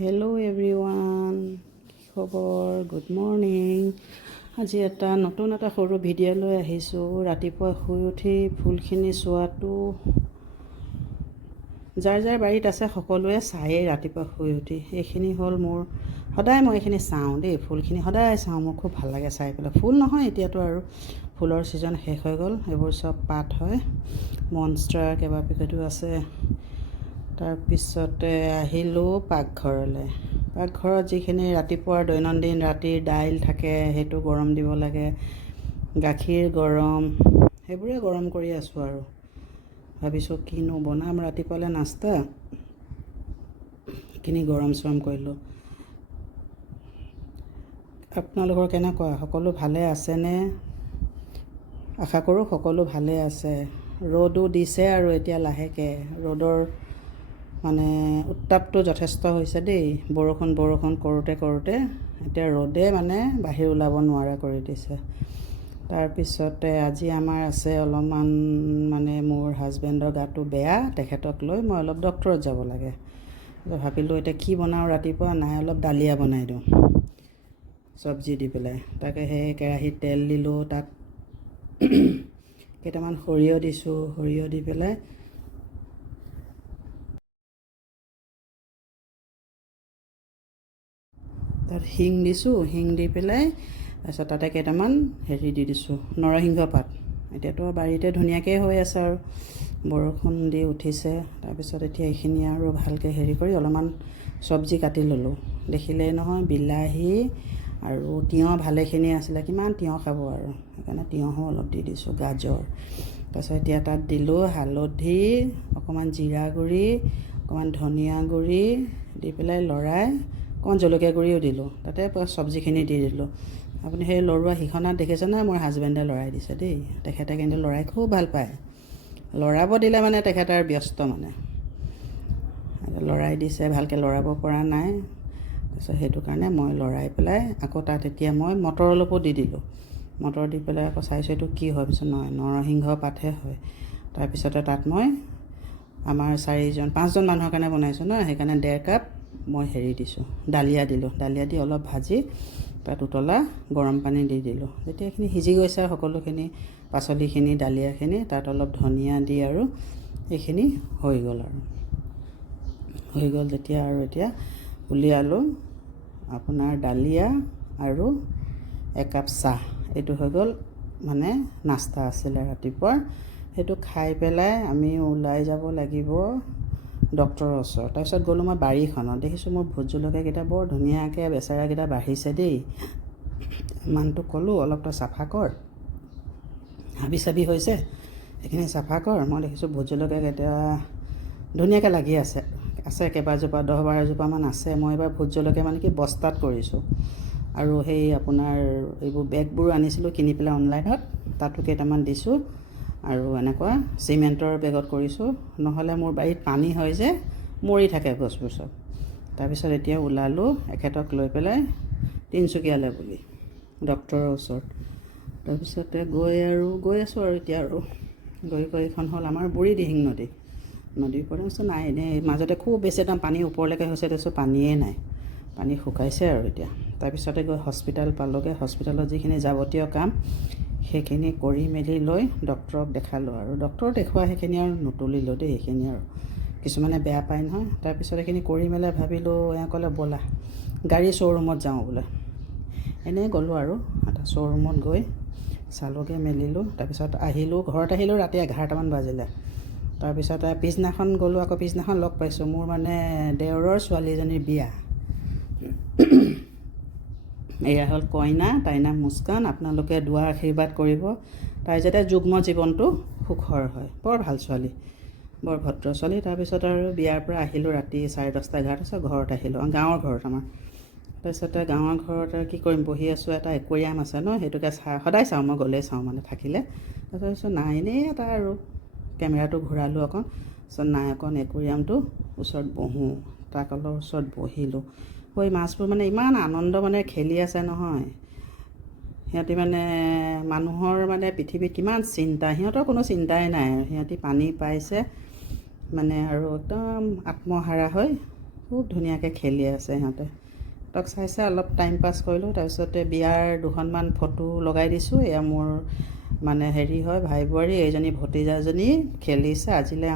Hello' everyone, কি খবৰ? Good morning. আজি নতুন এটা সৰু ভিডিঅ' লৈ আহিছোঁ। ৰাতিপুৱা শুই উঠি ফুলখিনি চোৱাটো যাৰ যাৰ বাৰীত আছে সকলোৱে চায়েই। ৰাতিপুৱা শুই উঠি এইখিনি হ'ল মোৰ সদায় মই এইখিনি চাওঁ দেই, ফুলখিনি সদায় চাওঁ, মোৰ খুব ভাল লাগে চাই পেলাই। ফুল নহয়, এতিয়াতো আৰু ফুলৰ ছিজন শেষ হৈ গ'ল, এইবোৰ চব পাত হয়। মনষ্টাৰ কেইবাবিধো আছে। তাৰপিছতে আহিলোঁ পাকঘৰলৈ। পাকঘৰত যিখিনি ৰাতিপুৱাৰ দৈনন্দিন ৰাতিৰ দাইল থাকে সেইটো গৰম দিব লাগে, গাখীৰ গৰম, সেইবোৰে গৰম কৰি আছোঁ আৰু ভাবিছোঁ কিনো বনাম ৰাতিপুৱালৈ নাস্তা, সেইখিনি গৰম চৰম কৰিলোঁ। আপোনালোকৰ কেনেকুৱা? সকলো ভালে আছেনে? আশা কৰোঁ সকলো ভালে আছে। ৰ'দো দিছে আৰু এতিয়া লাহেকৈ ৰ'দৰ উত্তাপটো যথেষ্ট হৈছে দেই। বৰষুণ কৰোঁতে এতিয়া ৰ'দে বাহিৰ ওলাব নোৱাৰা কৰি দিছে। তাৰপিছতে আজি আমাৰ আছে অলপমান মোৰ হাজবেণ্ডৰ গাটো বেয়া, তেখেতক লৈ মই অলপ ডক্টৰত যাব লাগে। ভাবিলোঁ এতিয়া কি বনাওঁ ৰাতিপুৱা, নাই অলপ দালিয়া বনাই দিওঁ চব্জি দি পেলাই। তাকে সেই কেৰাহীত তেল দিলোঁ, তাত কেইটামান সৰিয়হ দিছোঁ, সৰিয়হ দি পেলাই তাত হিং দিছোঁ, হিং দি পেলাই তাৰপিছত তাতে কেইটামান দি দিছোঁ নৰসিংহ পাত। এতিয়াতো বাৰীতে ধুনীয়াকৈ হৈ আছে আৰু বৰষুণ দি উঠিছে। তাৰপিছত এতিয়া এইখিনি আৰু ভালকৈ কৰি অলপমান চব্জি কাটি ল'লোঁ। দেখিলেই নহয়, বিলাহী আৰু তিয়ঁহ ভালেখিনি আছিলে, কিমান তিয়ঁহ খাব আৰু সেইকাৰণে তিয়ঁহো অলপ দি দিছোঁ, গাজৰ। তাৰপিছত এতিয়া তাত দিলোঁ হালধি, অকণমান জিৰা গুড়ি, অকণমান ধনিয়া গুড়ি দি পেলাই লৰাই, অকণমান জলকীয়া গুড়িও দিলোঁ, তাতে চব্জিখিনি দি দিলোঁ। আপুনি সেই লৰোৱা সিখনাত দেখিছেনে? মোৰ হাজবেণ্ডে লৰাই দিছে দেই। তেখেতে কিন্তু লৰাই খুব ভাল পায়। লৰাব দিলে তেখেতে আৰু ব্যস্ত লৰাই দিছে, ভালকৈ লৰাব পৰা নাই। তাৰপিছত সেইটো কাৰণে মই লৰাই পেলাই আকৌ তাত এতিয়া মই মটৰ অলপো দি দিলোঁ। মটৰ দি পেলাই আকৌ চাইছোঁ এইটো কি হয়, পিছত নহয়, নৰসিংহ পাতহে হয়। তাৰপিছতে তাত মই আমাৰ 5জন মানুহৰ কাৰণে বনাইছোঁ ন, সেইকাৰণে 1.5 কাপ মই দিছোঁ, দালিয়া দিলোঁ। দালিয়া দি অলপ ভাজি তাত উতলা গৰম পানী দি দিলোঁ। যেতিয়া এইখিনি সিজি গৈছে সকলোখিনি পাচলিখিনি, দালিয়াখিনি, তাত অলপ ধনিয়া দি আৰু এইখিনি হৈ গ'ল যেতিয়া আৰু এতিয়া উলিয়ালোঁ আপোনাৰ দালিয়া আৰু 1 কাপ চাহ। এইটো হৈ গ'ল নাস্তা আছিলে ৰাতিপুৱাৰ। সেইটো খাই পেলাই আমি ওলাই যাব লাগিব ডক্টৰৰ ওচৰত। তাৰপিছত গ'লোঁ মই বাৰীখনত, দেখিছোঁ মোৰ ভোট জলকীয়াকেইটা বৰ ধুনীয়াকৈ বেচেৰাকেইটা বাঢ়িছে দেই। মানুহটোক ক'লোঁ অলপ তই চাফা কৰ, হাবি চাবি হৈছে সেইখিনি চাফা কৰ। মই দেখিছোঁ ভোট জলকীয়াকেইটা ধুনীয়াকৈ লাগি আছে কেইবাজোপা, 10-12 জোপামান আছে। মই এইবাৰ ভোট জলকীয়া বস্তাত কৰিছোঁ। আৰু সেই আপোনাৰ এইবোৰ বেগবোৰ আনিছিলোঁ কিনি পেলাই অনলাইনত, তাতো কেইটামান দিছোঁ। আৰু এনেকুৱা চিমেণ্টৰ বেগত কৰিছোঁ, নহ'লে মোৰ বাৰীত পানী হয় যে মৰি থাকে গছবোৰ চব। তাৰপিছত এতিয়া ওলালোঁ এখেতক লৈ পেলাই তিনিচুকীয়ালৈ বুলি, ডক্টৰৰ ওচৰত। তাৰপিছতে গৈ আছোঁ আৰু এতিয়া আৰু এইখন হ'ল আমাৰ বুঢ়ীদিহিং নদীৰ পৰা নাই, এনেই মাজতে খুব বেছি একদম পানী ওপৰলৈকে হৈছে, তাৰপিছত পানীয়ে নাই, পানী শুকাইছে আৰু এতিয়া। তাৰপিছতে গৈ হস্পিটেল পালোঁগৈ। হস্পিটেলত যিখিনি যাৱতীয় কাম সেইখিনি কৰি মেলি লৈ ডক্টৰক দেখালোঁ। আৰু ডক্টৰক দেখুওৱা সেইখিনি আৰু নুতুলিলোঁ দেই, সেইখিনি আৰু কিছুমানে বেয়া পায় নহয়। তাৰপিছত এইখিনি কৰি মেলি ভাবিলোঁ, ক'লে ব'লা গাড়ী শ্ব'ৰুমত যাওঁ বোলে। এনেই গ'লোঁ আৰু এটা শ্ব'ৰুমত গৈ চালোঁগৈ মেলিলোঁ। তাৰপিছত ঘৰত আহিলোঁ ৰাতি 11টামান বাজিলে। তাৰপিছত পিছদিনাখন গ'লোঁ, আকৌ পিছদিনাখন লগ পাইছোঁ মোৰ দেওৰৰ ছোৱালীজনীৰ বিয়া। এয়া হ'ল কইনা, তাইৰ নাম মুস্কান। আপোনালোকে দুৱা আশীৰ্বাদ কৰিব, তাইৰ যাতে যুগ্ম জীৱনটো সুখৰ হয়। বৰ ভাল ছোৱালী, বৰ ভদ্ৰ ছোৱালী। তাৰপিছত আৰু বিয়াৰ পৰা আহিলোঁ ৰাতি 10:30-11, তাৰপিছত ঘৰত আহিলোঁ, গাঁৱৰ ঘৰত আমাৰ। তাৰপিছতে গাঁৱৰ ঘৰত আৰু কি কৰিম, বহি আছোঁ। এটা একুৱাৰিয়াম আছে ন, সেইটোকে সদায় চাওঁ, মই গ'লেই চাওঁ থাকিলে। তাৰপিছত নাই, এনেই এটা আৰু কেমেৰাটো ঘূৰালোঁ অকণ, তাৰপিছত নাই অকণ একুৱাৰিয়ামটো ওচৰত বহোঁ, তাক অলপ ওচৰত বহিলোঁ। মাছবোৰ ইমান আনন্দ খেলি আছে নহয়। সিহঁতি মানুহৰ পৃথিৱীত কিমান চিন্তা, সিহঁতৰ কোনো চিন্তাই নাই। সিহঁতি পানী পাইছে আৰু একদম আত্মহাৰা হৈ খুব ধুনীয়াকৈ খেলি আছে সিহঁতে। তক চাই অলপ টাইম পাছ কৰিলোঁ। তাৰপিছতে বিয়াৰ দুখনমান ফটো লগাই দিছোঁ। এয়া মোৰ মানে হেৰি হয় ভাই বোৱাৰী, এইজনী ভতিজাজনী খেলিছে। আজিলৈ